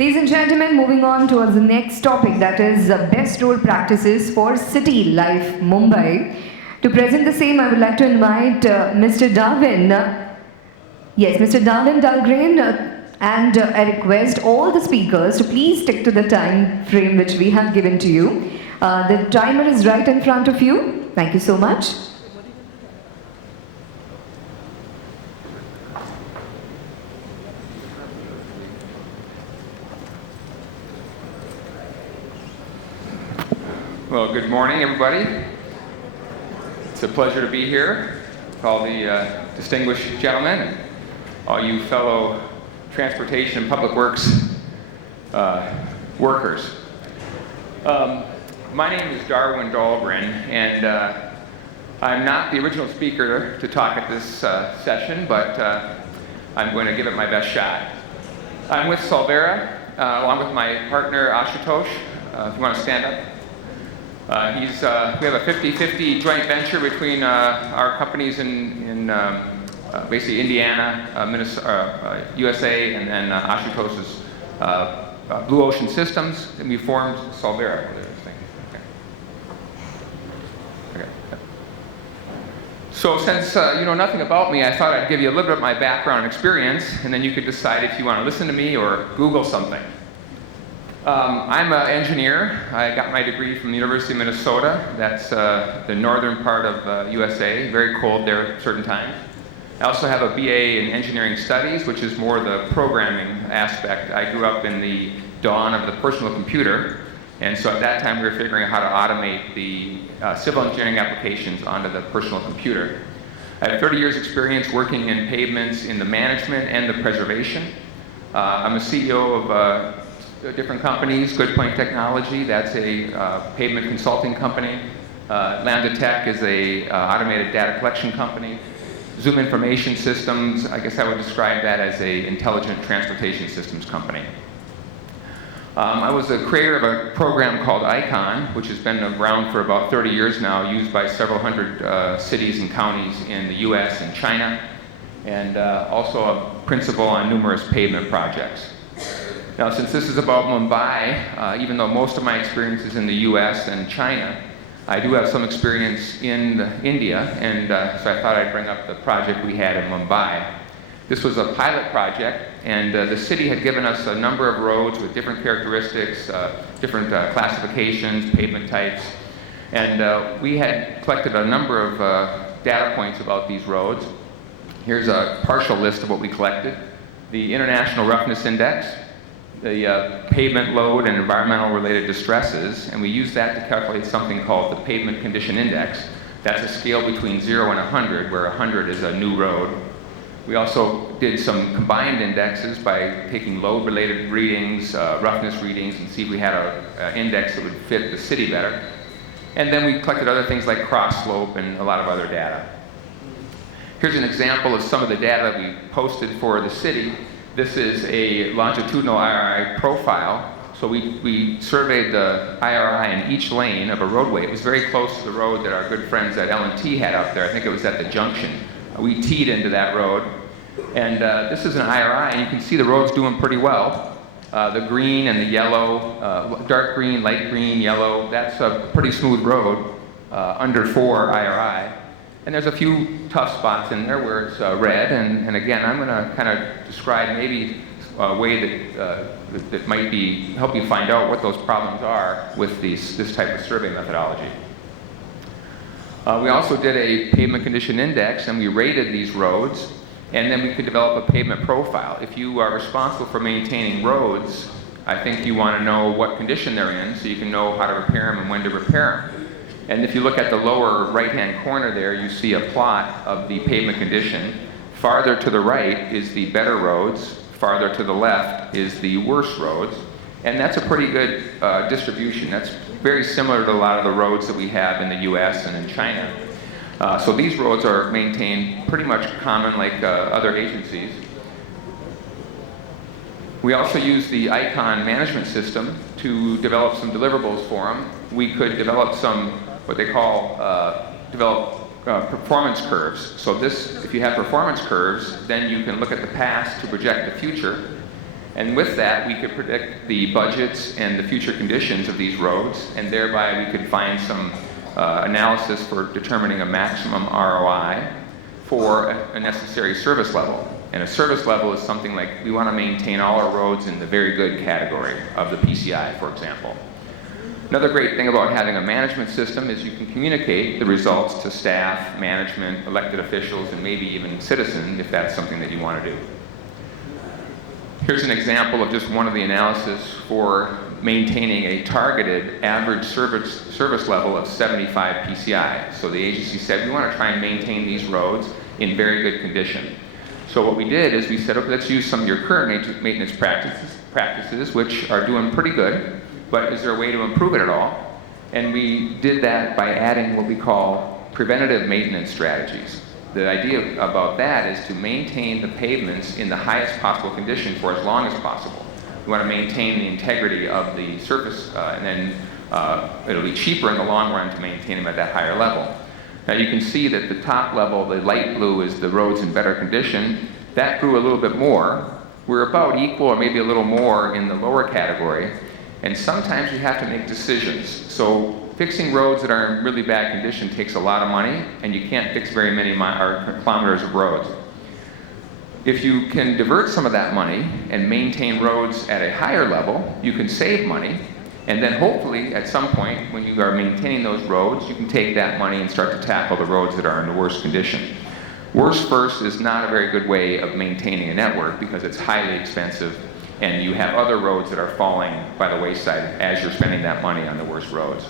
Ladies and gentlemen, moving on towards the next topic, that is best role practices for city life, Mumbai. To present the same, I would like to invite Mr. Darwin. Mr. Darwin Dahlgren, and I request all the speakers to please stick to the time frame which we have given to you. The timer is right in front of you. Thank you so much. Well, good morning, everybody. It's a pleasure to be here with all the distinguished gentlemen and all you fellow transportation and public works workers. My name is Darwin Dahlgren, and I'm not the original speaker to talk at this session, but I'm going to give it my best shot. I'm with Solvera, along with my partner Ashutosh. If you want to stand up. We have a 50-50 joint venture between our companies in basically Indiana, Minnesota, USA, and then Ashutosh's Blue Ocean Systems, and we formed Solvera. Okay. So since you know nothing about me, I thought I'd give you a little bit of my background and experience, and then you could decide if you want to listen to me or Google something. I'm an engineer. I got my degree from the University of Minnesota. That's the northern part of USA, very cold there at certain times. I also have a BA in engineering studies, which is more the programming aspect. I grew up in the dawn of the personal computer, and so at that time we were figuring out how to automate the civil engineering applications onto the personal computer. I have 30 years experience working in pavements in the management and the preservation. I'm a CEO of different companies. Good Point Technology, that's a pavement consulting company. Lambda Tech is a automated data collection company. Zoom Information Systems, I guess I would describe that as a intelligent transportation systems company. I was the creator of a program called ICON, which has been around for about 30 years now, used by several hundred cities and counties in the US and China, and also a principal on numerous pavement projects. Now, since this is about Mumbai, even though most of my experience is in the US and China, I do have some experience in India, and so I thought I'd bring up the project we had in Mumbai. This was a pilot project, and the city had given us a number of roads with different characteristics, different classifications, pavement types, and we had collected a number of data points about these roads. Here's a partial list of what we collected. The International Roughness Index, the pavement load and environmental related distresses, and we use that to calculate something called the pavement condition index. That's a scale between 0 and 100, where 100 is a new road. We also did some combined indexes by taking load related readings, roughness readings, and see if we had an index that would fit the city better. And then we collected other things like cross slope and a lot of other data. Here's an example of some of the data that we posted for the city. This is a longitudinal IRI profile. So we surveyed the IRI in each lane of a roadway. It was very close to the road that our good friends at L&T had out there. I think it was at the junction. We teed into that road. And this is an IRI, and you can see the road's doing pretty well. The green and the yellow, dark green, light green, yellow, that's a pretty smooth road, under 4 IRI. And there's a few tough spots in there where it's red, and again, I'm going to kind of describe maybe a way that might help you find out what those problems are with this type of survey methodology. We also did a pavement condition index, and we rated these roads, and then we could develop a pavement profile. If you are responsible for maintaining roads, I think you want to know what condition they're in so you can know how to repair them and when to repair them. And if you look at the lower right-hand corner there, you see a plot of the pavement condition. Farther to the right is the better roads. Farther to the left is the worse roads. And that's a pretty good distribution. That's very similar to a lot of the roads that we have in the US and in China. So these roads are maintained pretty much common like other agencies. We also use the ICON management system to develop some deliverables for them. We could develop some, what they call, performance curves. So if you have performance curves, then you can look at the past to project the future. And with that, we could predict the budgets and the future conditions of these roads, and thereby we could find some analysis for determining a maximum ROI for a necessary service level. And a service level is something like we want to maintain all our roads in the very good category of the PCI, for example. Another great thing about having a management system is you can communicate the results to staff, management, elected officials, and maybe even citizens if that's something that you want to do. Here's an example of just one of the analysis for maintaining a targeted average service level of 75 PCI. So the agency said we want to try and maintain these roads in very good condition. So what we did is we said, okay, let's use some of your current maintenance practices, which are doing pretty good, but is there a way to improve it at all? And we did that by adding what we call preventative maintenance strategies. The idea about that is to maintain the pavements in the highest possible condition for as long as possible. We want to maintain the integrity of the surface, and then it'll be cheaper in the long run to maintain them at that higher level. Now you can see that the top level, the light blue, is the roads in better condition. That grew a little bit more. We're about equal or maybe a little more in the lower category. And sometimes you have to make decisions. So fixing roads that are in really bad condition takes a lot of money, and you can't fix very many kilometers of roads. If you can divert some of that money and maintain roads at a higher level, you can save money. And then hopefully, at some point, when you are maintaining those roads, you can take that money and start to tackle the roads that are in the worst condition. Worst first is not a very good way of maintaining a network because it's highly expensive, and you have other roads that are falling by the wayside as you're spending that money on the worst roads.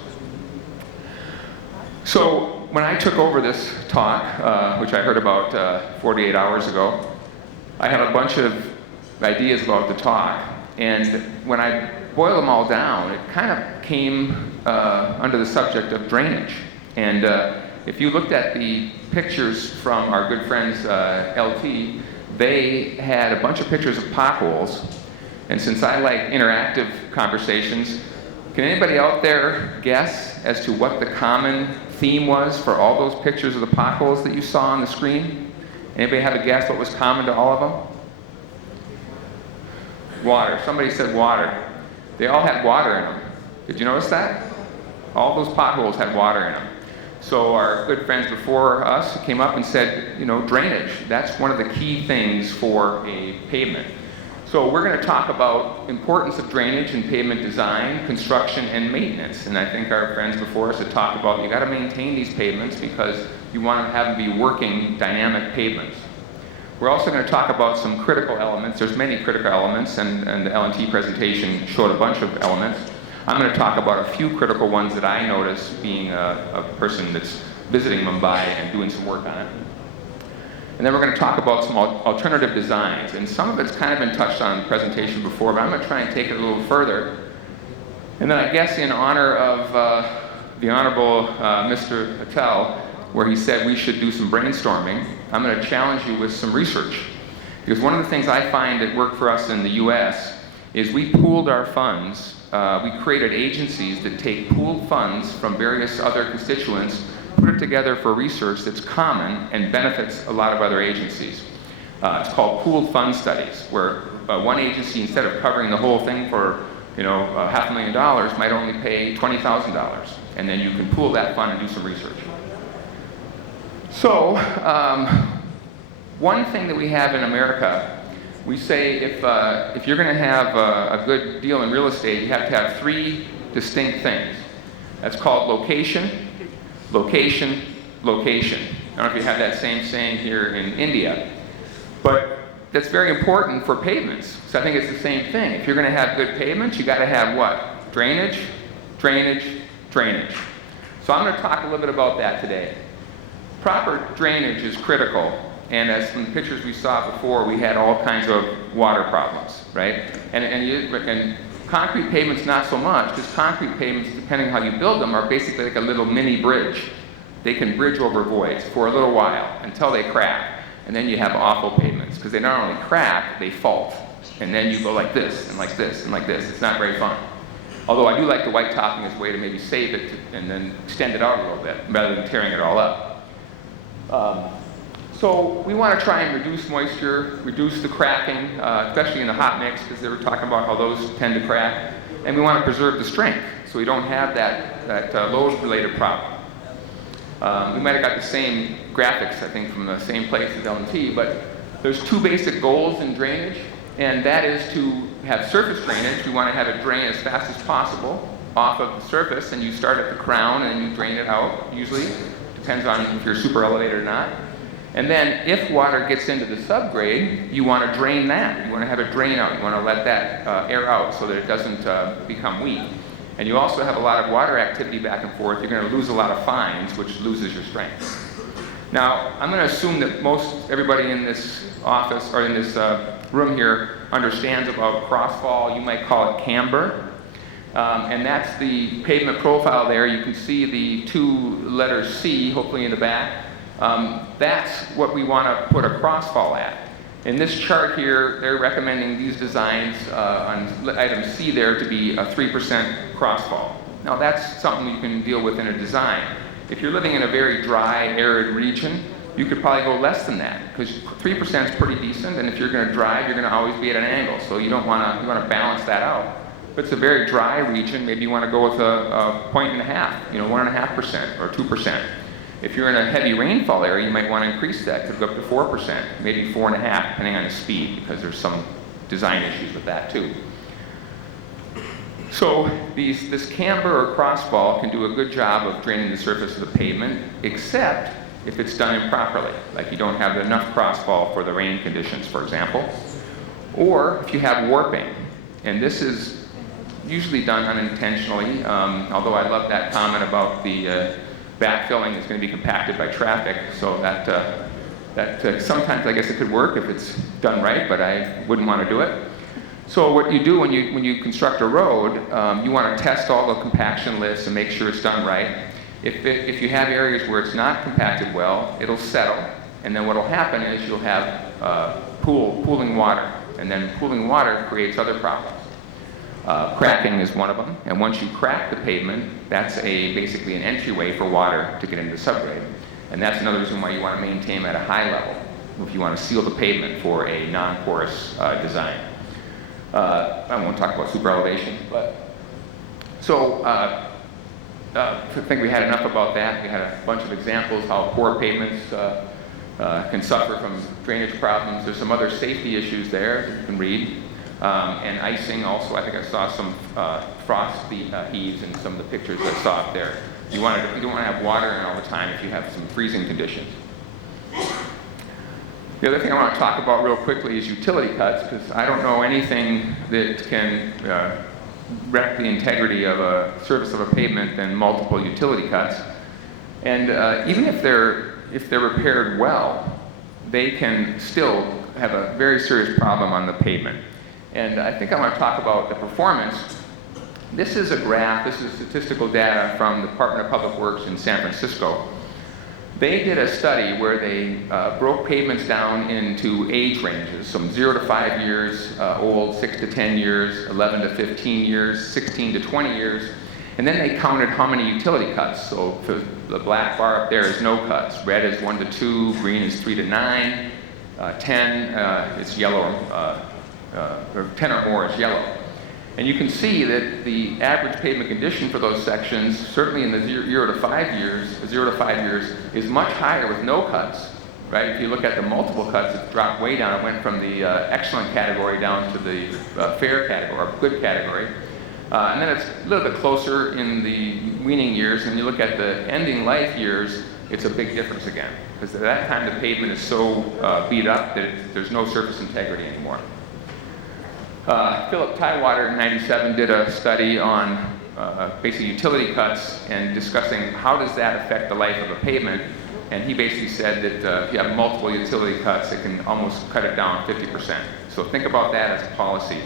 So when I took over this talk, which I heard about 48 hours ago, I had a bunch of ideas about the talk, and when I boil them all down, it kind of came under the subject of drainage. And if you looked at the pictures from our good friends LT, they had a bunch of pictures of potholes. And since I like interactive conversations, can anybody out there guess as to what the common theme was for all those pictures of the potholes that you saw on the screen? Anybody have a guess what was common to all of them? Water. Somebody said water. They all had water in them. Did you notice that? All those potholes had water in them. So our good friends before us came up and said, you know, drainage, that's one of the key things for a pavement. So we're going to talk about importance of drainage in pavement design, construction, and maintenance. And I think our friends before us had talked about you got to maintain these pavements because you want to have them be working dynamic pavements. We're also going to talk about some critical elements. There's many critical elements, and the L&T presentation showed a bunch of elements. I'm going to talk about a few critical ones that I notice being a person that's visiting Mumbai and doing some work on it. And then we're going to talk about some alternative designs. And some of it's kind of been touched on in the presentation before, but I'm going to try and take it a little further. And then I guess in honor of the Honorable Mr. Patel, where he said we should do some brainstorming, I'm going to challenge you with some research. Because one of the things I find that worked for us in the US is we pooled our funds. We created agencies that take pooled funds from various other constituents, put it together for research that's common and benefits a lot of other agencies. It's called pooled fund studies, where one agency, instead of covering the whole thing for $500,000, might only pay $20,000. And then you can pool that fund and do some research. So, one thing that we have in America, we say if you're going to have a good deal in real estate, you have to have three distinct things. That's called location, location, location. I don't know if you have that same saying here in India, but that's very important for pavements. So I think it's the same thing. If you're going to have good pavements, you got to have what? Drainage, drainage, drainage. So I'm going to talk a little bit about that today. Proper drainage is critical, and as from the pictures we saw before, we had all kinds of water problems, right? And concrete pavements not so much, because concrete pavements, depending on how you build them, are basically like a little mini bridge. They can bridge over voids for a little while until they crack, and then you have awful pavements, because they not only crack, they fault, and then you go like this and like this and like this. It's not very fun. Although I do like the white topping as a way to maybe save it and then extend it out a little bit rather than tearing it all up. So we want to try and reduce moisture, reduce the cracking, especially in the hot mix, because they were talking about how those tend to crack. And we want to preserve the strength, so we don't have that load-related problem. We might have got the same graphics, I think, from the same place as L&T, but there's two basic goals in drainage, and that is to have surface drainage. We want to have it drain as fast as possible off of the surface, and you start at the crown and you drain it out, usually. Depends on if you're super elevated or not. And then if water gets into the subgrade, you want to drain that. You want to have it drain out. You want to let that air out so that it doesn't become weak. And you also have a lot of water activity back and forth. You're going to lose a lot of fines, which loses your strength. Now, I'm going to assume that everybody in this office or in this room here understands about crossfall. You might call it camber. And that's the pavement profile there. You can see the two letters C, hopefully in the back. That's what we want to put a crossfall at. In this chart here, they're recommending these designs on item C there to be a 3% crossfall. Now that's something you can deal with in a design. If you're living in a very dry, arid region, you could probably go less than that, because 3% is pretty decent, and if you're going to drive, you're going to always be at an angle, so you want to balance that out. If it's a very dry region, maybe you want to go with a 1.5%, 1.5% or 2%. If you're in a heavy rainfall area, you might want to increase that to go up to 4%, maybe 4.5%, depending on the speed, because there's some design issues with that too. So this camber or crossfall can do a good job of draining the surface of the pavement, except if it's done improperly, like you don't have enough crossfall for the rain conditions, for example, or if you have warping. And this is usually done unintentionally, although I love that comment about the backfilling is going to be compacted by traffic, so that sometimes I guess it could work if it's done right, but I wouldn't want to do it. So what you do when you construct a road, you want to test all the compaction lists and make sure it's done right. If you have areas where it's not compacted well, it'll settle, and then what will happen is you'll have pooling water, and then pooling water creates other problems. Cracking is one of them, and once you crack the pavement, that's basically an entryway for water to get into the subgrade. And that's another reason why you want to maintain at a high level, if you want to seal the pavement for a non-porous design. I won't talk about super elevation, but so I think we had enough about that. We had a bunch of examples how poor pavements can suffer from drainage problems. There's some other safety issues there that you can read. And icing also, I think I saw some frost heaves in some of the pictures I saw up there. You don't want to have water in all the time if you have some freezing conditions. The other thing I want to talk about real quickly is utility cuts, because I don't know anything that can wreck the integrity of a surface of a pavement than multiple utility cuts. And even if they're repaired well, they can still have a very serious problem on the pavement. And I think I want to talk about the performance. This is a graph, this is statistical data from the Department of Public Works in San Francisco. They did a study where they broke pavements down into age ranges, from 0 to 5 years old, 6 to 10 years, 11 to 15 years, 16 to 20 years, and then they counted how many utility cuts. So for the black bar up there is no cuts. Red is 1 to 2, green is 3 to 9, 10 is yellow, or 10 or more is yellow. And you can see that the average pavement condition for those sections, certainly in the 0 to 5 years, is much higher with no cuts, right? If you look at the multiple cuts, it dropped way down. It went from the excellent category down to the fair category, or good category. And then it's a little bit closer in the weaning years. And you look at the ending life years, it's a big difference again. Because at that time, the pavement is so beat up that there's no surface integrity anymore. Philip Tidewater in '97 did a study on basic utility cuts and discussing how does that affect the life of a pavement. And he basically said that if you have multiple utility cuts, it can almost cut it down 50%. So think about that as a policy.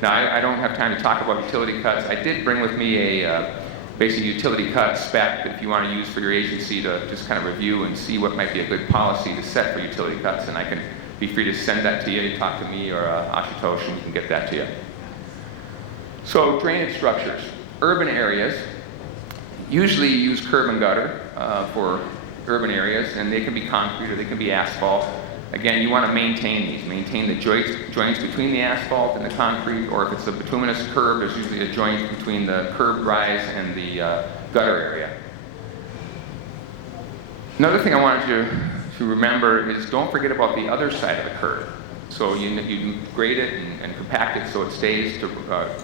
Now, I don't have time to talk about utility cuts. I did bring with me a basic utility cut spec that if you want to use for your agency to just kind of review and see what might be a good policy to set for utility cuts, and I can be free to send that to you. You talk to me or Ashutosh, and we can get that to you. So drainage structures. Urban areas usually use curb and gutter for urban areas, and they can be concrete or they can be asphalt. Again, you want to maintain these. Maintain the joints between the asphalt and the concrete, or if it's a bituminous curb, there's usually a joint between the curb rise and the gutter area. Another thing I wanted you to remember is don't forget about the other side of the curb. So you grade it and compact it so it stays to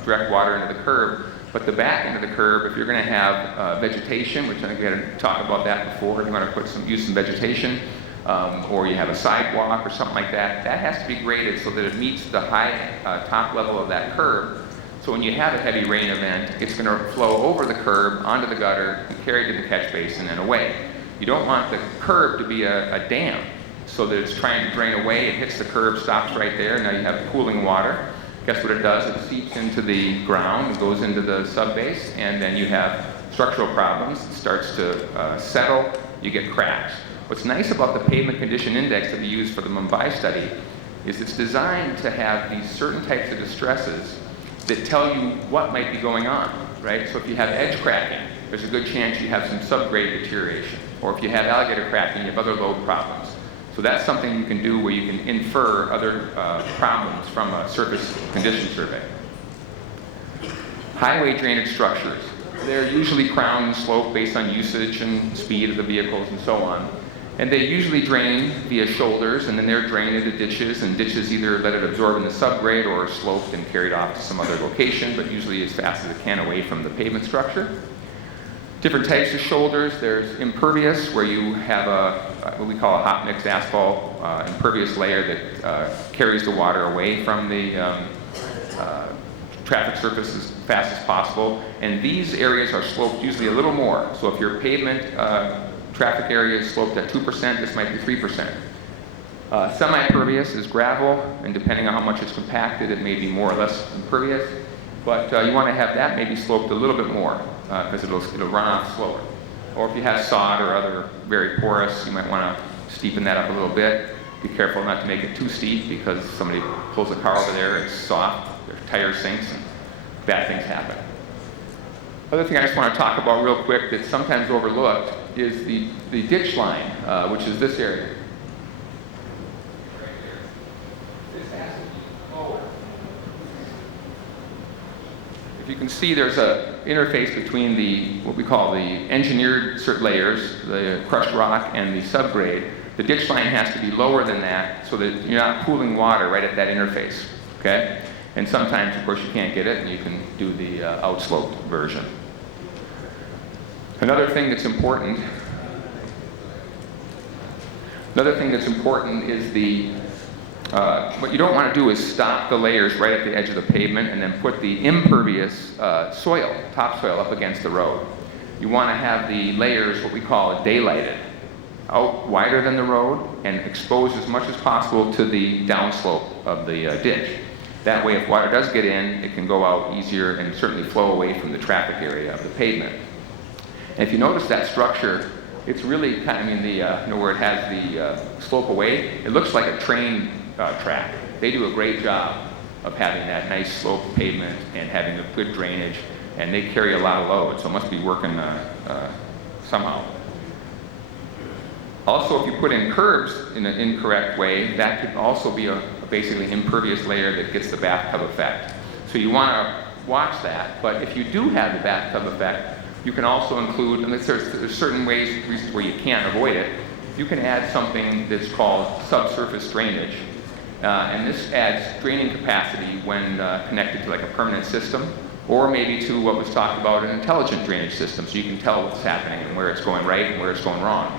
direct water into the curb. But the back end of the curb, if you're going to have vegetation, which I'm going to talk about that before, if you want to use some vegetation, or you have a sidewalk or something like that, that has to be graded so that it meets the high top level of that curb. So when you have a heavy rain event, it's going to flow over the curb, onto the gutter, and carry to the catch basin and away. You don't want the curb to be a dam so that it's trying to drain away. It hits the curb, stops right there. Now you have cooling water. Guess what it does? It seeps into the ground, it goes into the subbase, and then you have structural problems. It starts to settle, you get cracks. What's nice about the pavement condition index that we use for the Mumbai study is it's designed to have these certain types of distresses that tell you what might be going on, right? So if you have edge cracking, there's a good chance you have some subgrade deterioration. Or if you have alligator cracking, you have other load problems. So that's something you can do where you can infer other problems from a surface condition survey. Highway drainage structures. They're usually crowned and sloped based on usage and speed of the vehicles and so on. And they usually drain via shoulders, and then they're drained into ditches, and ditches either let it absorb in the subgrade or sloped and carried off to some other location, but usually as fast as it can away from the pavement structure. Different types of shoulders. There's impervious, where you have what we call a hot mix asphalt impervious layer that carries the water away from the traffic surface as fast as possible. And these areas are sloped usually a little more. So if your pavement traffic area is sloped at 2%, this might be 3%. Semi-pervious is gravel, and depending on how much it's compacted, it may be more or less impervious. But you want to have that maybe sloped a little bit more, because it'll run off slower. Or if you have sod or other very porous, you might want to steepen that up a little bit. Be careful not to make it too steep, because somebody pulls a car over there, it's soft, their tire sinks, and bad things happen. Other thing I just want to talk about real quick that's sometimes overlooked is the ditch line, which is this area. If you can see, there's an interface between what we call the engineered layers, the crushed rock, and the subgrade. The ditch line has to be lower than that so that you're not pooling water right at that interface, okay? And sometimes, of course, you can't get it, and you can do the outsloped version. Another thing that's important is what you don't want to do is stop the layers right at the edge of the pavement and then put the impervious topsoil up against the road. You want to have the layers, what we call daylighted, out wider than the road and exposed as much as possible to the downslope of the ditch. That way, if water does get in, it can go out easier and certainly flow away from the traffic area of the pavement. And if you notice that structure, it's really kind of, where it has the slope away, it looks like a train track. They do a great job of having that nice sloped pavement and having a good drainage, and they carry a lot of load, so it must be working somehow. Also, if you put in curbs in an incorrect way, that could also be a basically impervious layer that gets the bathtub effect. So you want to watch that, but if you do have the bathtub effect, you can also include, and there's certain reasons where you can't avoid it, you can add something that's called subsurface drainage. And this adds draining capacity when connected to like a permanent system, or maybe to what was talked about, an intelligent drainage system, so you can tell what's happening and where it's going right and where it's going wrong.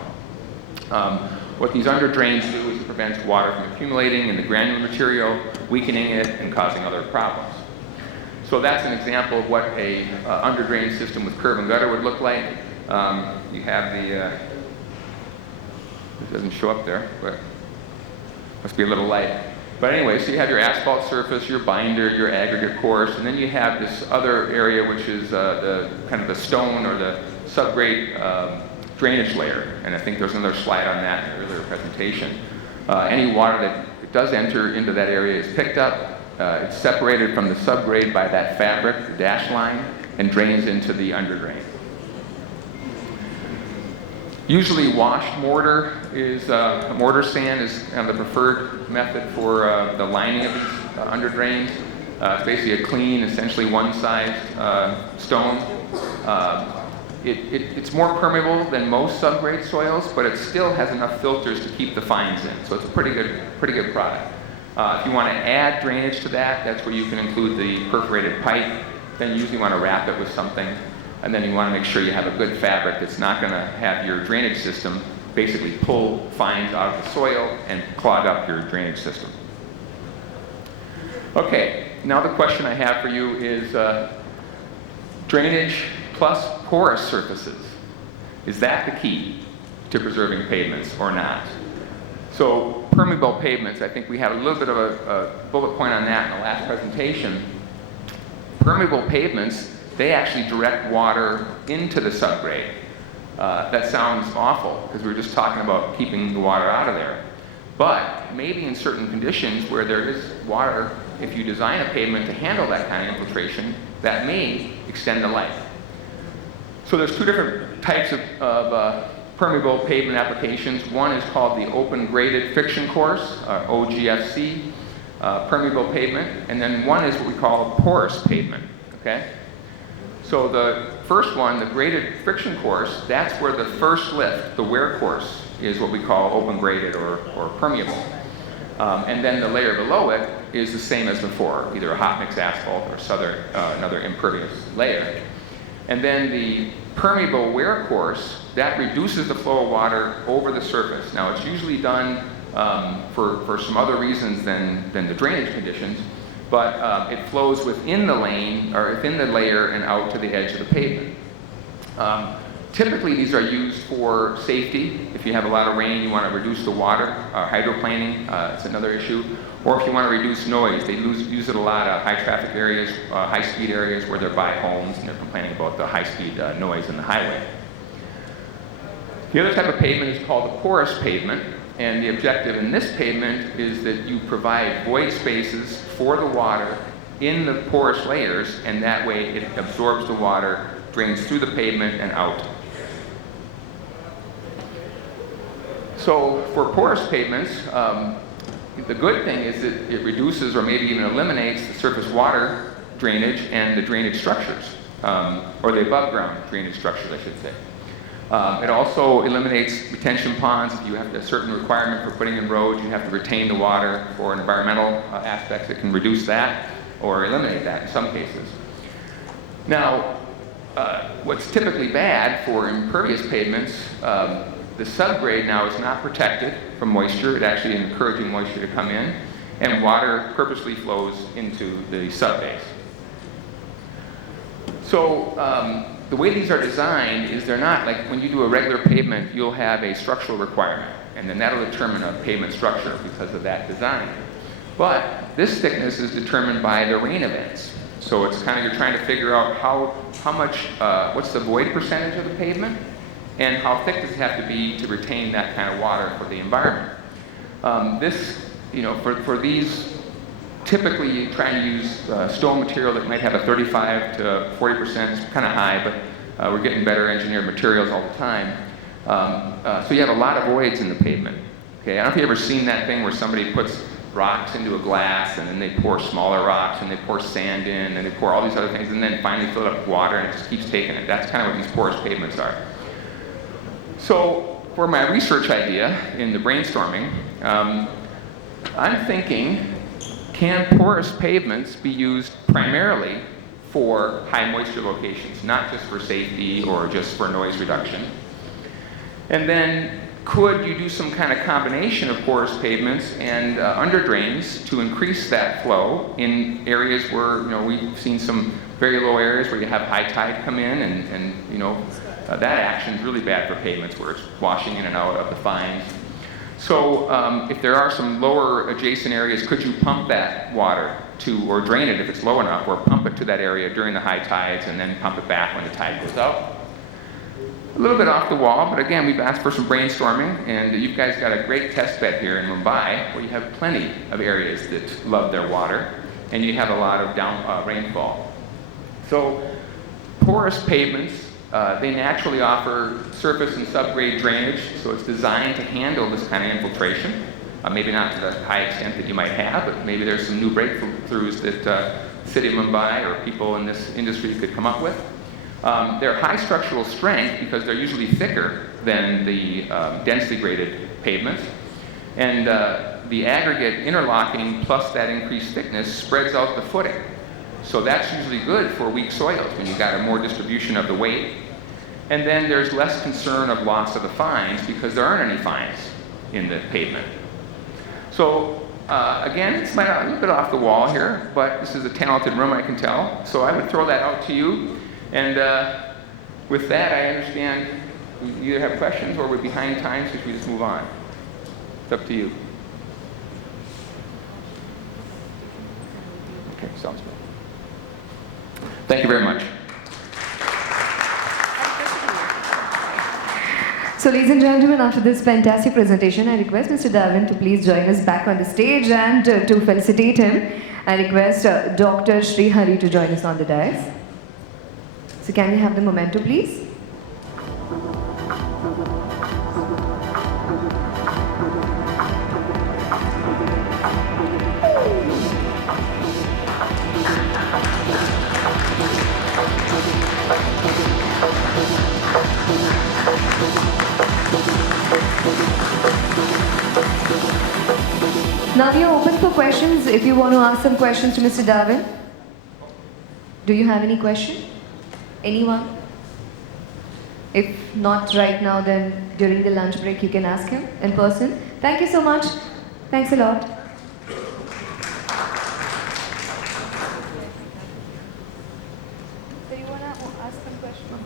What these under drains do is it prevents water from accumulating in the granular material, weakening it, and causing other problems. So that's an example of what a under drain system with curb and gutter would look like. You have it doesn't show up there, but must be a little light. But anyway, so you have your asphalt surface, your binder, your aggregate course, and then you have this other area which is the kind of the stone or the subgrade drainage layer. And I think there's another slide on that in the earlier presentation. Any water that does enter into that area is picked up. It's separated from the subgrade by that fabric, the dash line, and drains into the underdrain. Usually washed mortar is, mortar sand is kind of the preferred method for the lining of these under drains. It's basically a clean, essentially one-sized stone. It's more permeable than most subgrade soils, but it still has enough filters to keep the fines in. So it's a pretty good product. If you want to add drainage to that, that's where you can include the perforated pipe. Then you usually want to wrap it with something. And then you want to make sure you have a good fabric that's not going to have your drainage system basically pull fines out of the soil and clog up your drainage system. Okay, now the question I have for you is drainage plus porous surfaces. Is that the key to preserving pavements or not? So permeable pavements, I think we had a little bit of a bullet point on that in the last presentation. Permeable pavements, they actually direct water into the subgrade. That sounds awful because we were just talking about keeping the water out of there. But maybe in certain conditions where there is water, if you design a pavement to handle that kind of infiltration, that may extend the life. So there's two different types of permeable pavement applications. One is called the open graded friction course, OGFC, permeable pavement, and then one is what we call porous pavement, okay? So the first one, the graded friction course, that's where the first lift, the wear course, is what we call open graded or permeable. And then the layer below it is the same as before, either a hot mix asphalt or another impervious layer. And then the permeable wear course, that reduces the flow of water over the surface. Now it's usually done for some other reasons than the drainage conditions, but it flows within the lane or within the layer and out to the edge of the pavement. Typically these are used for safety. If you have a lot of rain, you want to reduce the water. Hydroplaning, it's another issue. Or if you want to reduce noise, they use it a lot of high traffic areas, high speed areas where they're by homes and they're complaining about the high speed noise in the highway. The other type of pavement is called a porous pavement, and the objective in this pavement is that you provide void spaces for the water in the porous layers, and that way it absorbs the water, drains through the pavement and out. So for porous pavements, the good thing is that it reduces or maybe even eliminates the surface water drainage and the drainage structures, or the above ground drainage structures, I should say. It also eliminates retention ponds. If you have a certain requirement for putting in roads, you have to retain the water for environmental aspects. It can reduce that or eliminate that in some cases. Now, what's typically bad for impervious pavements, the subgrade now is not protected from moisture. It actually is encouraging moisture to come in, and water purposely flows into the subbase. So the way these are designed is they're not like when you do a regular pavement, you'll have a structural requirement, and then that'll determine a pavement structure because of that design. But this thickness is determined by the rain events. So it's kind of, you're trying to figure out how much, what's the void percentage of the pavement, and how thick does it have to be to retain that kind of water for the environment. For these, typically you try and use stone material that might have a 35 to 40%, it's kind of high, but we're getting better engineered materials all the time. So you have a lot of voids in the pavement. Okay, I don't know if you've ever seen that thing where somebody puts rocks into a glass and then they pour smaller rocks and they pour sand in and they pour all these other things and then finally fill it up with water and it just keeps taking it. That's kind of what these porous pavements are. So for my research idea in the brainstorming, I'm thinking, can porous pavements be used primarily for high moisture locations, not just for safety or just for noise reduction? And then could you do some kind of combination of porous pavements and under drains to increase that flow in areas where, we've seen some very low areas where you have high tide come in and that action is really bad for pavements where it's washing in and out of the fines. So if there are some lower adjacent areas, could you pump that water or drain it if it's low enough, or pump it to that area during the high tides and then pump it back when the tide goes out? A little bit off the wall, but again, we've asked for some brainstorming, and you guys got a great test bed here in Mumbai where you have plenty of areas that love their water, and you have a lot of rainfall. So porous pavements They naturally offer surface and subgrade drainage, so it's designed to handle this kind of infiltration. Maybe not to the high extent that you might have, but maybe there's some new breakthroughs that the city of Mumbai or people in this industry could come up with. They're high structural strength because they're usually thicker than the densely graded pavements. And the aggregate interlocking plus that increased thickness spreads out the footing. So that's usually good for weak soils when you've got a more distribution of the weight. And then there's less concern of loss of the fines because there aren't any fines in the pavement. So again, it's a little bit off the wall here, but this is a talented room, I can tell. So I would throw that out to you. And with that, I understand we either have questions or we're behind time, so should we just move on? It's up to you. Okay, sounds good. Thank you very much. So, ladies and gentlemen, after this fantastic presentation, I request Mr. Darwin to please join us back on the stage, and to felicitate him, I request Dr. Sri Hari to join us on the dais. So, can we have the memento, please? Now we are open for questions. If you want to ask some questions to Mr. Darwin. Do you have any question? Anyone? If not right now, then during the lunch break you can ask him in person. Thank you so much. Thanks a lot. Do you want to ask some questions?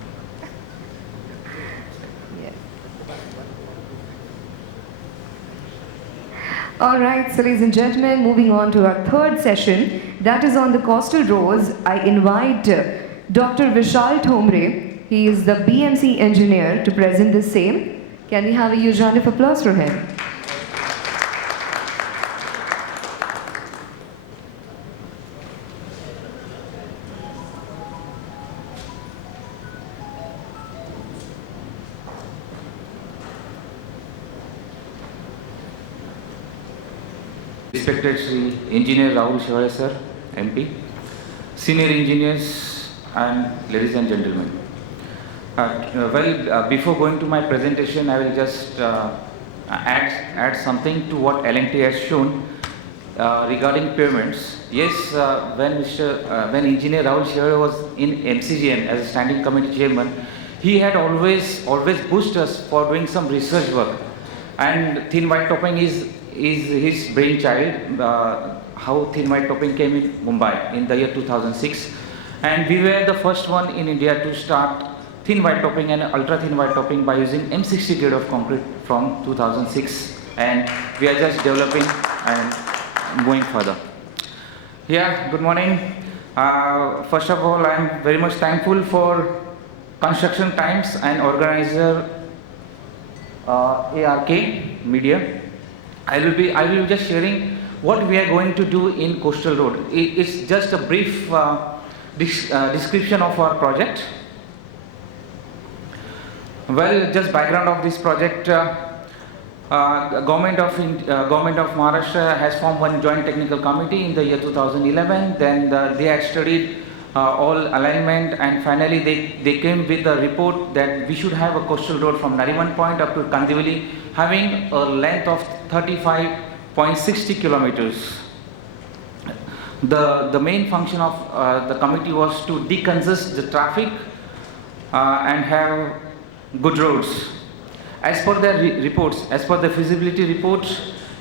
Yes. All right, so ladies and gentlemen, moving on to our third session, that is on the coastal roads. I invite Dr. Vishal Thomre. He is the BMC engineer to present the same. Can we have a huge round of applause for him? Respected Sri Engineer Rahul Shivale sir, MP, senior engineers and ladies and gentlemen. Before going to my presentation, I will just add something to what L&T has shown regarding pavements. Yes, when Engineer Rahul Shivale was in MCGM as a standing committee chairman, he had always pushed us for doing some research work. And thin white topping is his brainchild, how thin white topping came in Mumbai in the year 2006. And we were the first one in India to start thin white topping and ultra thin white topping by using M60 grade of concrete from 2006. And we are just developing and going further. Yeah, good morning. First of all, I am very much thankful for Construction Times and organizer ARK Media. I will be just sharing what we are going to do in Coastal Road. It's just a brief description of our project. Well, just background of this project. Government of Maharashtra has formed one joint technical committee in the year 2011. Then they had studied all alignment, and finally they came with a report that we should have a coastal road from Nariman Point up to Kandivali having a length of 35.60 kilometers. The main function of the committee was to decongest the traffic and have good roads. As per their reports, as per the feasibility report,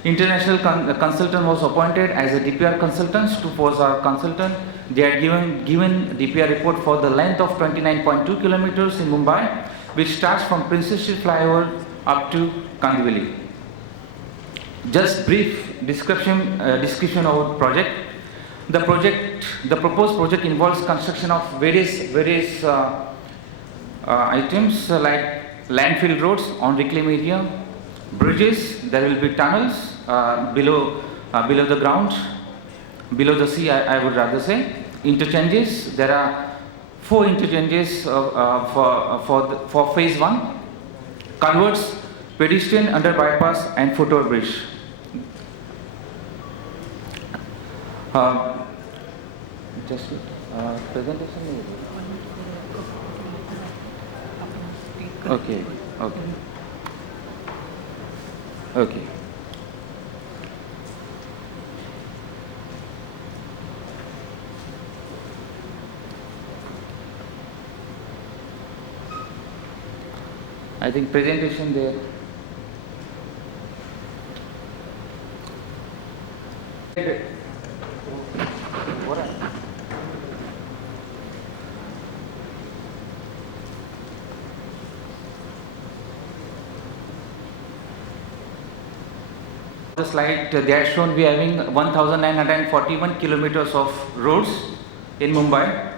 international consultant was appointed as a DPR consultant to pose our consultant. They had given DPR report for the length of 29.2 kilometers in Mumbai, which starts from Princess Street Flyover up to Kandivali. Just brief description of project. The proposed project involves construction of various items like landfill roads on reclaimed area, bridges. There will be tunnels below the ground, below the sea. I would rather say interchanges. There are four interchanges for phase 1, culverts, pedestrian under bypass and footway bridge. Just presentation. Okay. I think presentation there. The slide they had shown we are having 1941 kilometers of roads in Mumbai.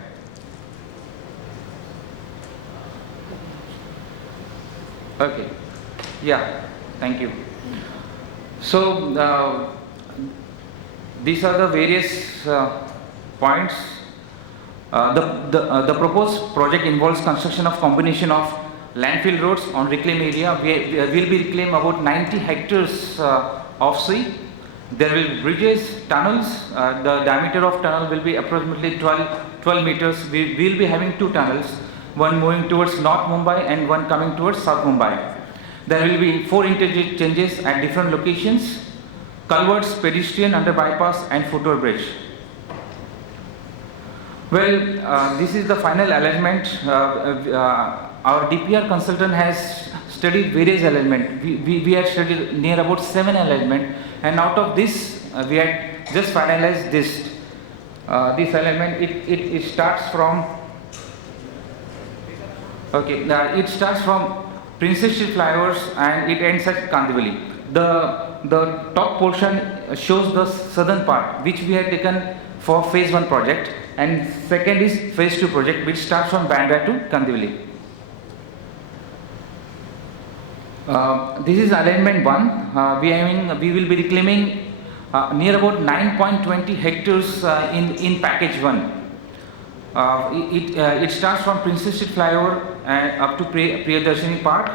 Okay, yeah, thank you. So these are the various points. The proposed project involves construction of combination of landfill roads on reclaimed area. We will be reclaim about 90 hectares of sea. There will be bridges, tunnels. The diameter of tunnel will be approximately 12 meters. We will be having two tunnels, one moving towards North Mumbai and one coming towards South Mumbai. There will be 4 interchanges at different locations, culverts, pedestrian under bypass and footway bridge. Well, this is the final alignment. Our DPR consultant has studied various alignment. We had studied near about 7 alignment, and out of this we had just finalized this alignment. It starts from it starts from Princess Street flyovers and it ends at Kandivali. The top portion shows the southern part, which we had taken for phase 1 project, and second is phase 2 project, which starts from Bandra to Kandivali. This is alignment 1. We will be reclaiming near about 9.20 hectares in package 1. It starts from Princess Street flyover up to Priyadarshini Park.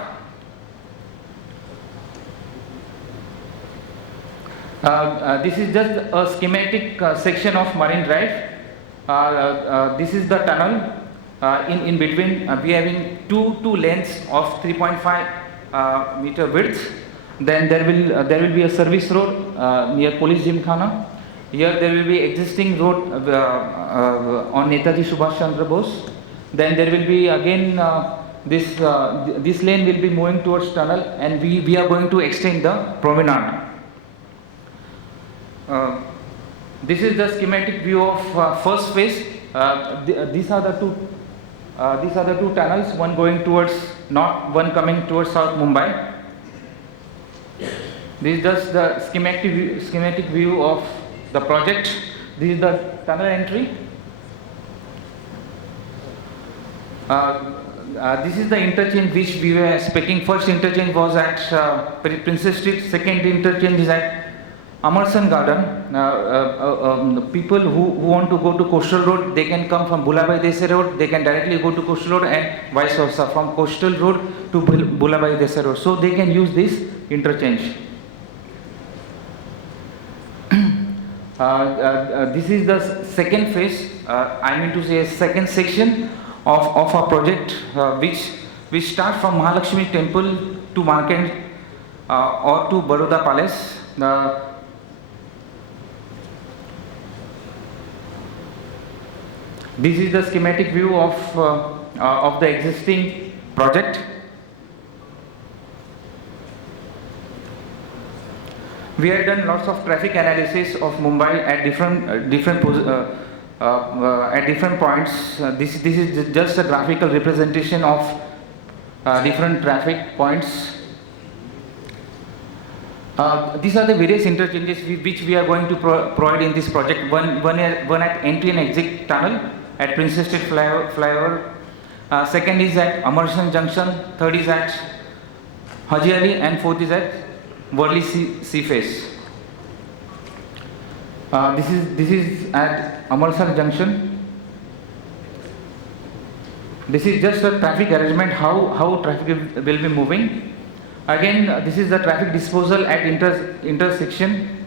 This is just a schematic section of Marine Drive. This is the tunnel. In between, we are having two lanes of 3.5 meter width. Then there will be a service road near Police Gymkhana. Here there will be existing road on Netaji Subhash Chandra Bose. Then there will be again this lane will be moving towards tunnel, and we are going to extend the promenade. This is the schematic view of first phase. These are the two tunnels, one going towards north, one coming towards South Mumbai. This is just the schematic view of the project. This is the tunnel entry. This is the interchange which we were expecting. First interchange was at Princess Street. Second interchange is at Amarsan Garden. People who want to go to Coastal Road, they can come from Bulabai Desai Road. They can directly go to Coastal Road, and vice versa from Coastal Road to Bulabai Desai Road. So they can use this interchange. This is the second phase. I mean to say a second section of our project, which starts from Mahalakshmi Temple to Market or to Baroda Palace. This is the schematic view of the existing project. We have done lots of traffic analysis of Mumbai at different points. This is just a graphical representation of different traffic points. These are the various interchanges which we are going to provide in this project. One at entry and exit tunnel at Princess Street flyover. Second is at Amarsan Junction. Third is at Haji Ali, and fourth is at Worli Sea Face. This is at Amarsan Junction. This is just a traffic arrangement, how traffic will be moving. Again, this is the traffic disposal at intersection.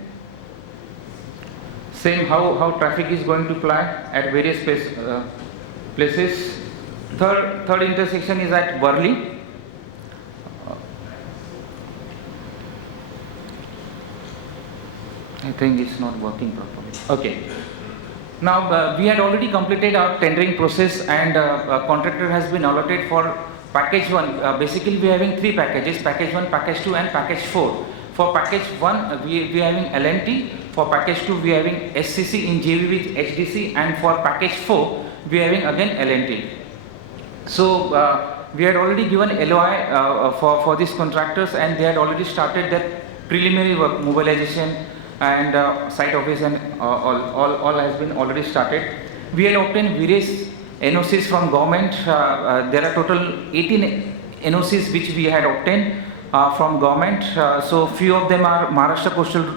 Same how traffic is going to fly at various places. Third intersection is at Worli. I think it's not working properly. Okay. Now we had already completed our tendering process, and a contractor has been allotted for package 1. Basically we are having 3 packages: package 1, package 2 and package 4. For package 1 we are having L&T, for package 2 we are having SCC in JV with HDC, and for package 4 we are having again L&T. So we had already given LOI for these contractors, and they had already started their preliminary work, mobilization and site office, and all has been already started. We had obtained various NOCs from government. There are total 18 NOCs which we had obtained from government. So few of them are Maharashtra Coastal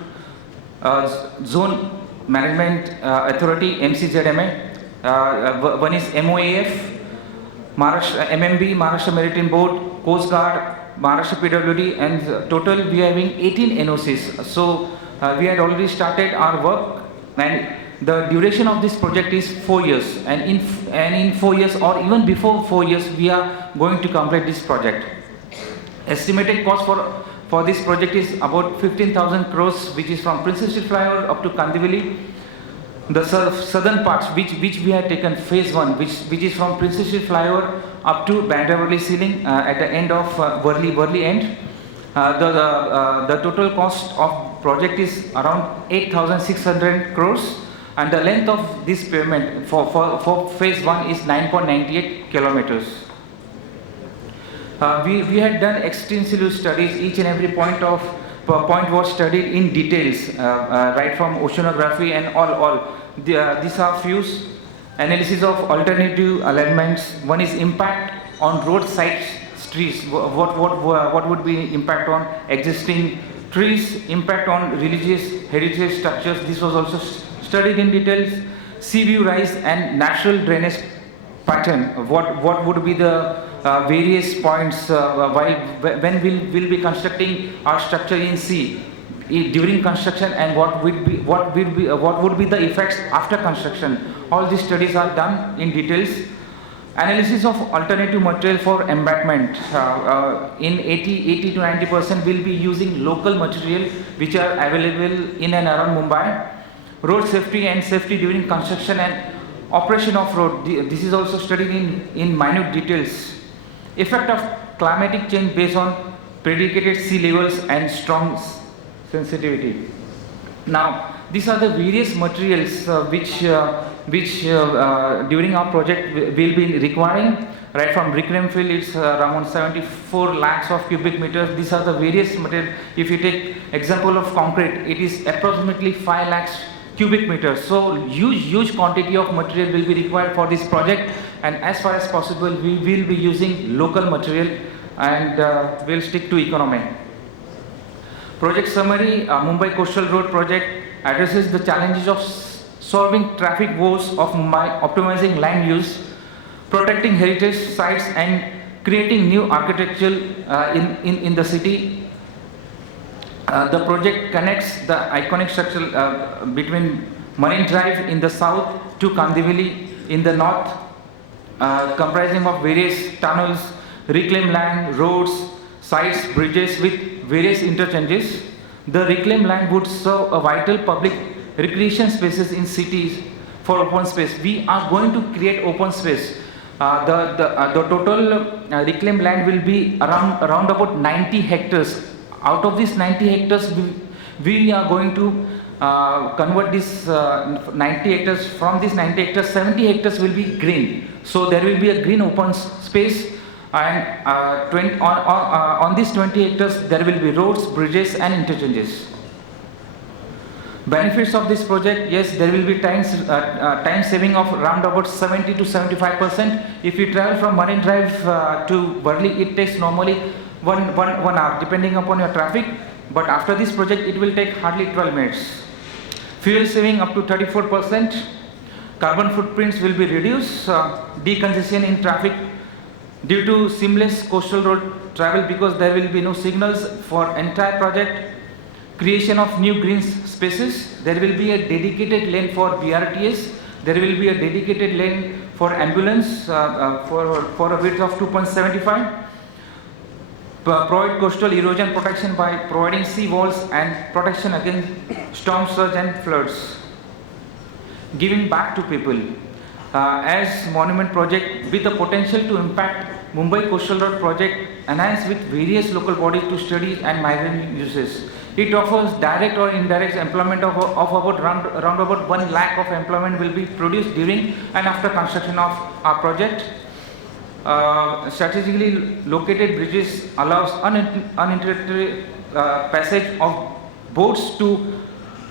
Zone Management Authority, MCZMA. One is MOAF, Maharashtra MMB, Maharashtra Maritime Board, Coast Guard, Maharashtra PWD, and total we are having 18 NOCs. So we had already started our work, and the duration of this project is 4 years, and in 4 years or even before 4 years we are going to complete this project. Estimated cost for this project is about 15,000 crores, which is from Princess Street Flyover up to Kandivali. The southern parts which we had taken phase 1, which is from Princess Street Flyover up to Bandra-Worli ceiling at the end of Worli end. The total cost of project is around 8,600 crores, and the length of this pavement for phase 1 is 9.98 kilometers. We had done extensive studies. Each and every point was studied in details, right from oceanography and all. These are few analysis of alternative alignments. One is impact on roadside trees. What would be impact on existing trees, impact on religious heritage structures. This was also studied in details. Sea view rise and natural drainage pattern. What would be the various points when we'll be constructing our structure in sea during construction, and what would be the effects after construction. All these studies are done in details. Analysis of alternative material for embankment. In 80 to 90% will be using local material which are available in and around Mumbai. Road safety and safety during construction and operation of road. This is also studied in minute details. Effect of climatic change based on predicated sea levels and strong sensitivity. Now, these are the various materials which during our project will be requiring. Right from reclaim fill, it's around 74 lakhs of cubic meters. These are the various materials. If you take example of concrete, it is approximately 5 lakhs cubic meters. So huge quantity of material will be required for this project, and as far as possible we will be using local material, and we'll stick to economy. Project summary. Mumbai Coastal Road project addresses the challenges of solving traffic woes of Mumbai, optimizing land use, protecting heritage sites, and creating new architecture in the city. The project connects the iconic structure between Marine Drive in the south to Kandivali in the north, comprising of various tunnels, reclaimed land, roads, sites, bridges with various interchanges. The reclaimed land would serve a vital public recreation spaces in cities for open space. We are going to create open space. The total reclaimed land will be around about 90 hectares. Out of these 90 hectares, we are going to convert this 90 hectares. From these 90 hectares, 70 hectares will be green. So there will be a green open space, and on these 20 hectares there will be roads, bridges and interchanges. Benefits of this project: yes, there will be time saving of around about 70 to 75%. If you travel from Marine Drive to Worli, it takes normally one hour depending upon your traffic, but after this project it will take hardly 12 minutes. Fuel saving up to 34%. carbon footprints will be reduced, decongestion in traffic due to seamless coastal road travel because there will be no signals for entire project, creation of new green spaces, there will be a dedicated lane for BRTS, there will be a dedicated lane for ambulance for a width of 2.75. Provide coastal erosion protection by providing sea walls and protection against storm surge and floods. Giving back to people. As monument project with the potential to impact Mumbai Coastal Road project enhanced with various local bodies to study and migrant uses. It offers direct or indirect employment of about around about 1 lakh of employment will be produced during and after construction of our project. Strategically located bridges allows uninterrupted passage of boats to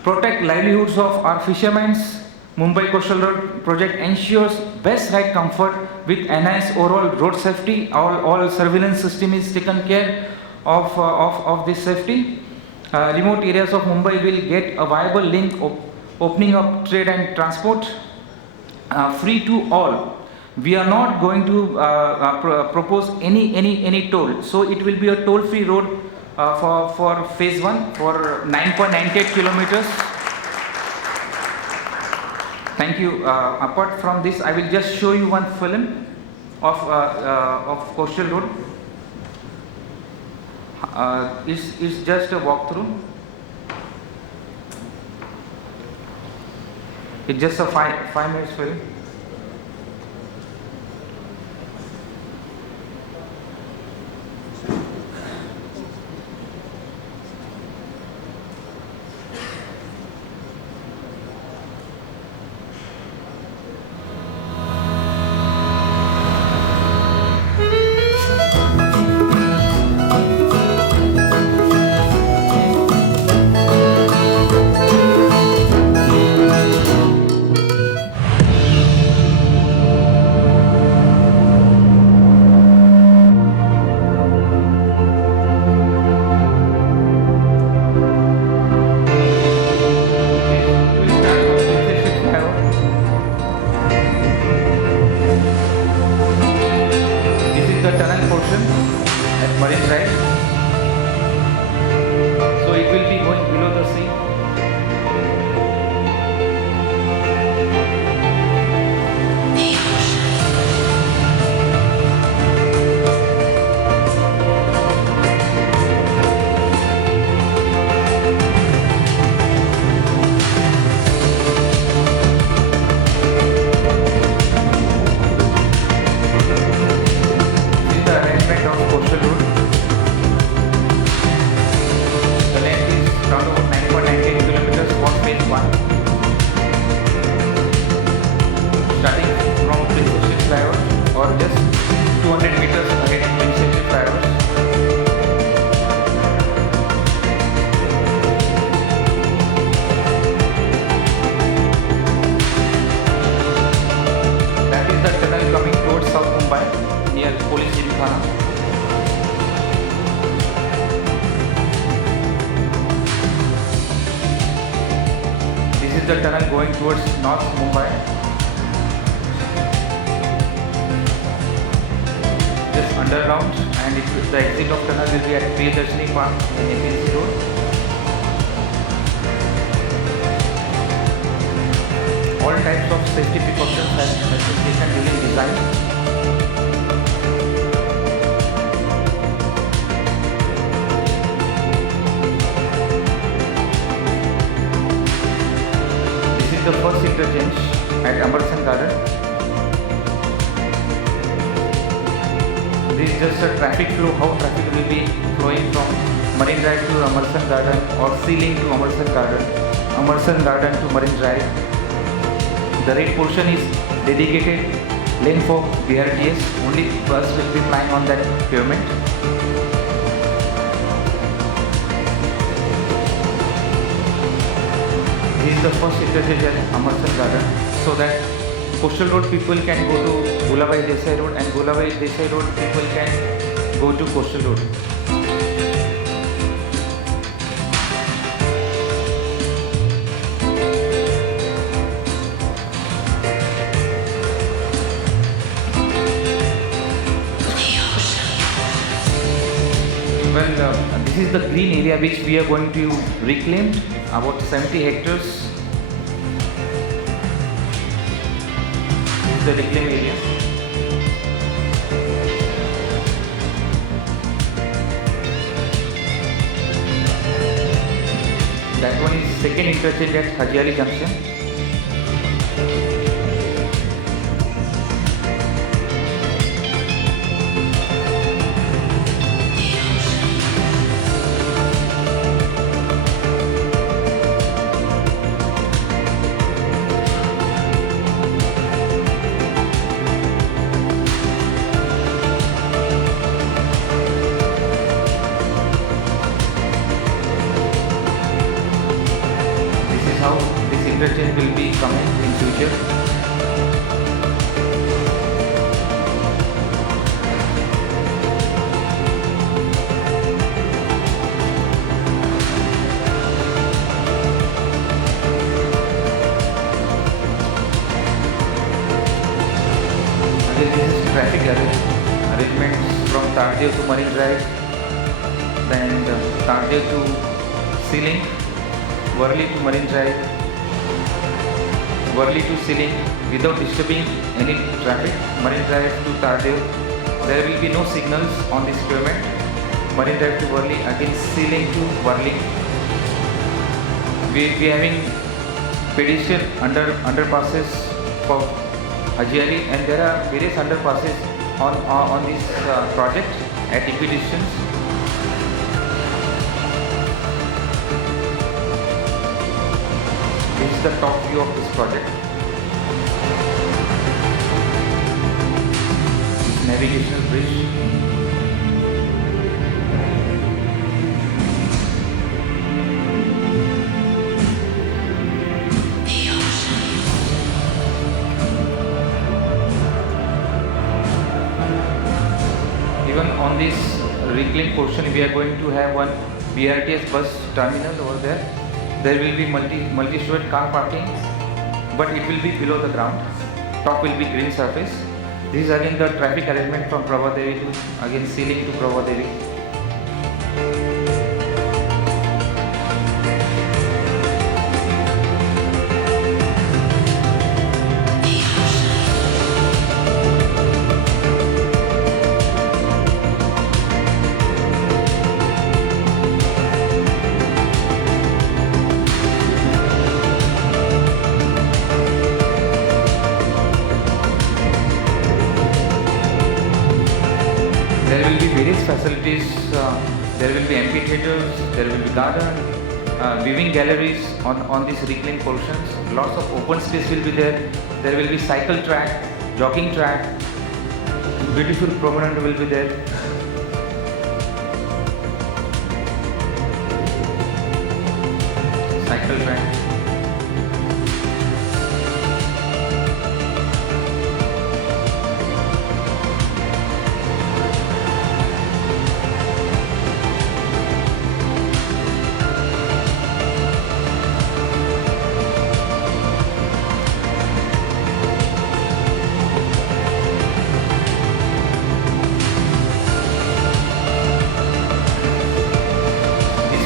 protect livelihoods of our fishermen. Mumbai Coastal Road project ensures best ride comfort with enhanced overall road safety. All surveillance system is taken care of this safety. Remote areas of Mumbai will get a viable link opening up trade and transport. Free to all. We are not going to propose any toll. So it will be a toll-free road for phase 1 for 9.98 kilometers. Thank you. Apart from this, I will just show you one film of Coastal Road. It's just a walkthrough. It's just a 5 minutes film. The tunnel going towards North Mumbai. Just underground, and the exit of tunnel will be at Priyadarshini Park in APC Road. All types of safety precautions have been taken during design. The first interchange at Amarsan Garden. This is just a traffic flow, how traffic will be flowing from Marine Drive to Amarsan Garden or Sea Link to Amarsan Garden to Marine Drive. The right portion is dedicated lane for BRTS, only bus will be flying on that pavement. This is the first interchange at Amarsan Garden, so that Coastal Road people can go to Gulabai Desai Road and Gulabai Desai Road people can go to Coastal Road. this is the green area which we are going to reclaim, about 70 hectares. This is the reclaim area. That one is second interchange at Hajiari Junction. How this interchange will be coming in future. Again, this is traffic arrangements from Tardev to Marine Drive, then Tardev to Sea-Link, Worli to Marine Drive, Worli to Sea-Link without disturbing any traffic. Marine Drive to Tardev, there will be no signals on this pavement. Marine Drive to Worli, again Sea-Link to Worli. We are having pedestrian underpasses for Hajiari, and there are various underpasses on this project at equidistance. This is the top view of this project. This navigational bridge. Even on this reclaimed portion, we are going to have one BRTS bus terminal over there. There will be multi-stored car parking, but it will be below the ground. Top will be green surface. This is again the traffic arrangement from Prabhadevi to again Sea-Link to Prabhadevi. There will be various facilities, there will be amphitheaters, there will be garden, viewing galleries on these reclaimed portions. Lots of open space will be there. There will be cycle track, jogging track, beautiful promenade will be there. Cycle track.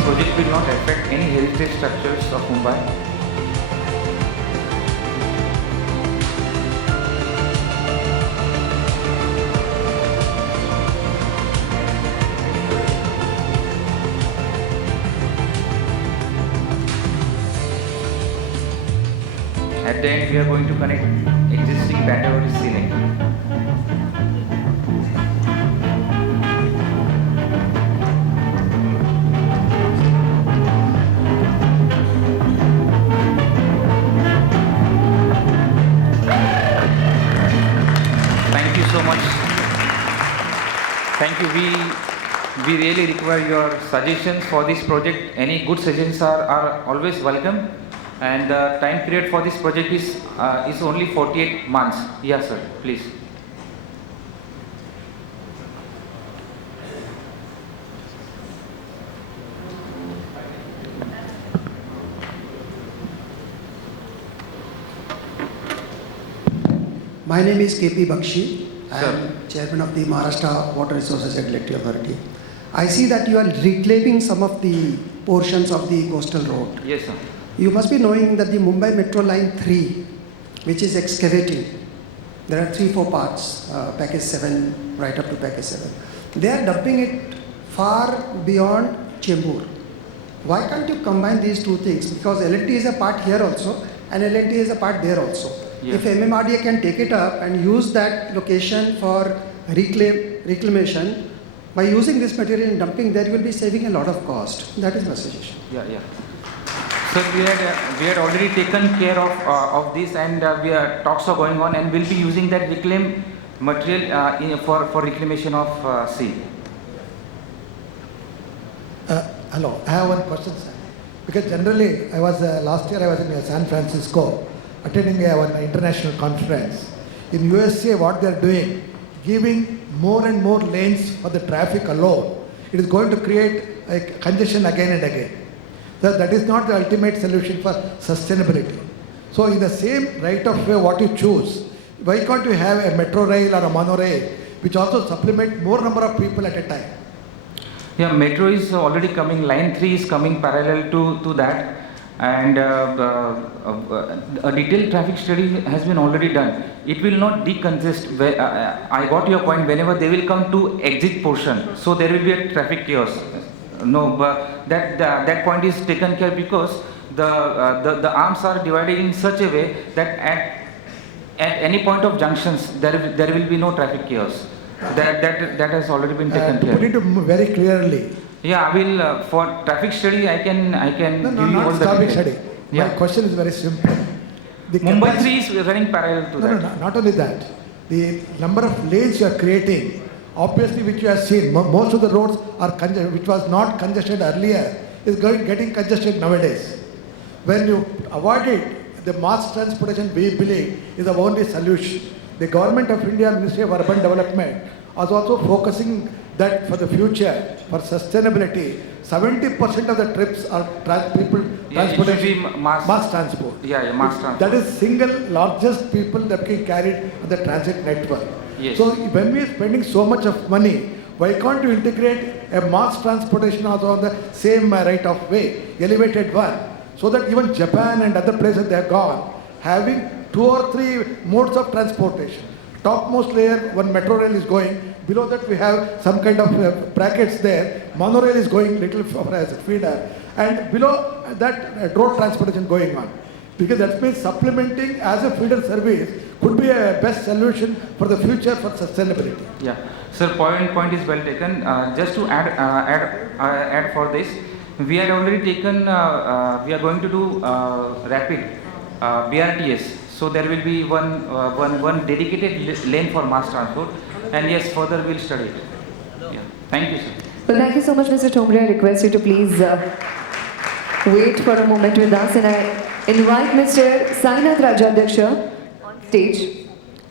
Project will not affect any heritage structures of Mumbai. At the end, we are going to connect existing Bandavari Sea-Link. Thank you so much. Thank you. We really require your suggestions for this project. Any good suggestions are always welcome. And the time period for this project is only 48 months. Yes, sir. Please. My name is KP Bakshi. I Sir. am chairman of the Maharashtra Water Resources Regulatory Authority. I see that you are reclaiming some of the portions of the coastal road. Yes, sir. You must be knowing that the Mumbai Metro Line 3, which is excavating, there are 3-4 parts, package 7, right up to package 7. They are dumping it far beyond Chembur. Why can't you combine these two things? Because L&T is a part here also, and L&T is a part there also. Yeah. If MMRDA can take it up and use that location for reclamation, by using this material in dumping, there you will be saving a lot of cost. That is my suggestion. Yeah, yeah. So we had already taken care of this, and talks are going on, and we'll be using that reclaimed material for reclamation of sea. Hello, I have one question, sir. Because generally, last year I was in San Francisco attending one international conference. In USA, what they are doing, giving more and more lanes for the traffic alone, it is going to create a congestion again and again. So that is not the ultimate solution for sustainability. So in the same right of way what you choose, why can't you have a metro rail or a monorail which also supplement more number of people at a time? Yeah, metro is already coming. Line 3 is coming parallel to that, and a detailed traffic study has been already done. It will not decongest. I got your point. Whenever they will come to exit portion, so there will be a traffic chaos. No, but that point is taken care because the arms are divided in such a way that at any point of junctions there will be no traffic chaos. That has already been taken To care. put it very clearly. Yeah, I will for traffic study. I can No, give you all not the traffic details. study. Yeah. My question is very simple. The Mumbai capacity- 3 is running parallel to No, that. no, not only that. The number of lanes you are creating, obviously, which you have seen, most of the roads are which was not congested earlier, is getting congested nowadays. When you avoid it, the mass transportation, we believe, is the only solution. The Government of India, Ministry of Urban Development, is also focusing that for the future, for sustainability, 70% of the trips are people Yeah, it should be transportation, mass transport. Yeah, mass transport. That is single largest people that can carried on the transit network. Yes. So when we are spending so much of money, why can't you integrate a mass transportation also on the same right of way, elevated one, so that even Japan and other places they have gone, having 2 or 3 modes of transportation. Topmost layer, one metro rail is going. Below that we have some kind of brackets there. Monorail is going little as a feeder, and below that road transportation going on. Because that means supplementing as a feeder service could be a best solution for the future for sustainability. Yeah, sir, point is well taken. Just to add for this, we had already taken. We are going to do rapid BRTS. So there will be one dedicated lane for mass transport, and yes, further we'll study it. Yeah. Thank you, sir. Well, thank you so much, Mr. Thombre. I request you to please wait for a moment with us, and I invite Mr. Sainath Rajadhyaksha on stage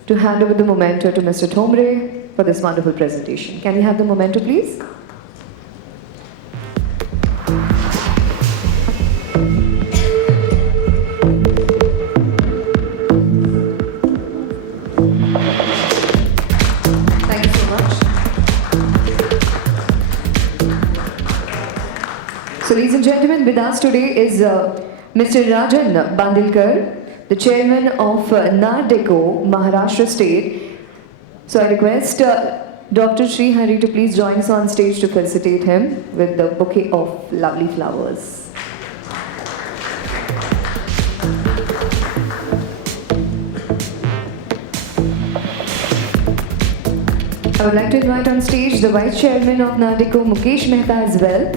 to hand over the memento to Mr. Thombre for this wonderful presentation. Can we have the memento, please? Thank you so much. So, ladies and gentlemen, with us today is Mr. Rajan Bandilkar, the chairman of NARDECO, Maharashtra State. So, I request Dr. Sri Hari to please join us on stage to felicitate him with the bouquet of lovely flowers. I would like to invite on stage the Vice Chairman of NARDECO, Mukesh Mehta, as well.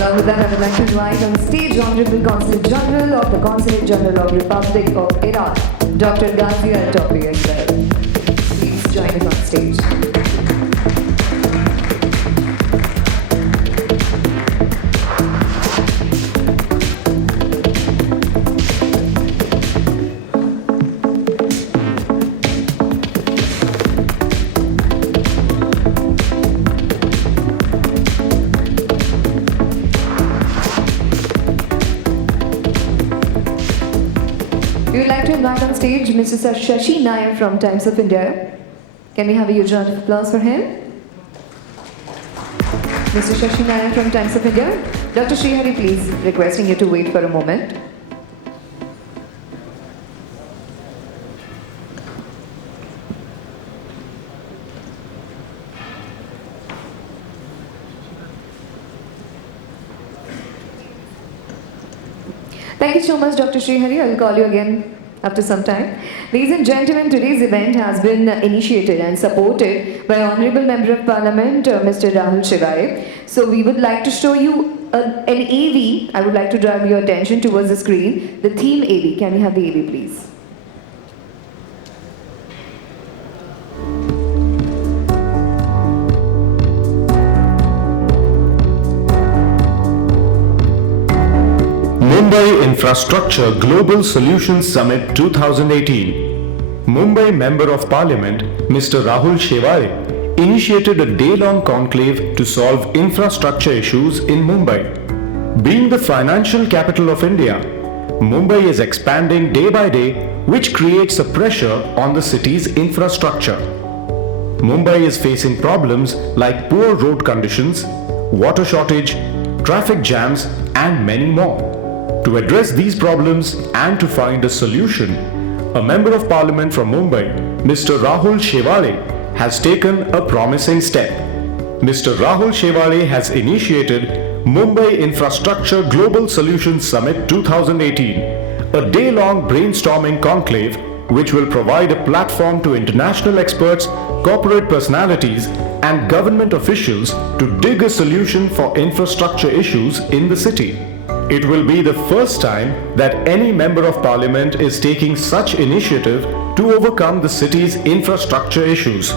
Along with that, I would like to invite on stage Honorable Consulate General of the Consulate General of Republic of Iraq, Dr. Ghazi Al-Topi, as well. Please join us on stage. We would like to invite on stage Mr. Shashi Nair from Times of India. Can we have a huge round of applause for him? Mr. Shashi Nair from Times of India. Dr. Srihari, please, requesting you to wait for a moment. Thank you so much, Dr. Srihari. I will call you again after some time. Ladies and gentlemen, today's event has been initiated and supported by Honorable Member of Parliament, Mr. Rahul Shivai. So we would like to show you an AV. I would like to drive your attention towards the screen. The theme AV. Can we have the AV, please? Mumbai Infrastructure Global Solutions Summit 2018. Mumbai Member of Parliament Mr. Rahul Shivai initiated a day-long conclave to solve infrastructure issues in Mumbai. Being the financial capital of India, Mumbai is expanding day by day, which creates a pressure on the city's infrastructure. Mumbai is facing problems like poor road conditions, water shortage, traffic jams, and many more. To address these problems and to find a solution, a Member of Parliament from Mumbai, Mr. Rahul Shivai, has taken a promising step. Mr. Rahul Shivai has initiated Mumbai Infrastructure Global Solutions Summit 2018, a day-long brainstorming conclave which will provide a platform to international experts, corporate personalities, and government officials to dig a solution for infrastructure issues in the city. It will be the first time that any Member of Parliament is taking such initiative to overcome the city's infrastructure issues.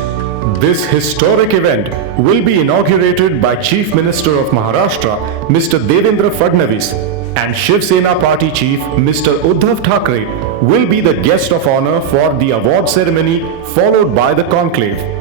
This historic event will be inaugurated by Chief Minister of Maharashtra, Mr. Devendra Fadnavis, and Shiv Sena Party Chief, Mr. Uddhav Thackeray, will be the guest of honor for the award ceremony followed by the conclave.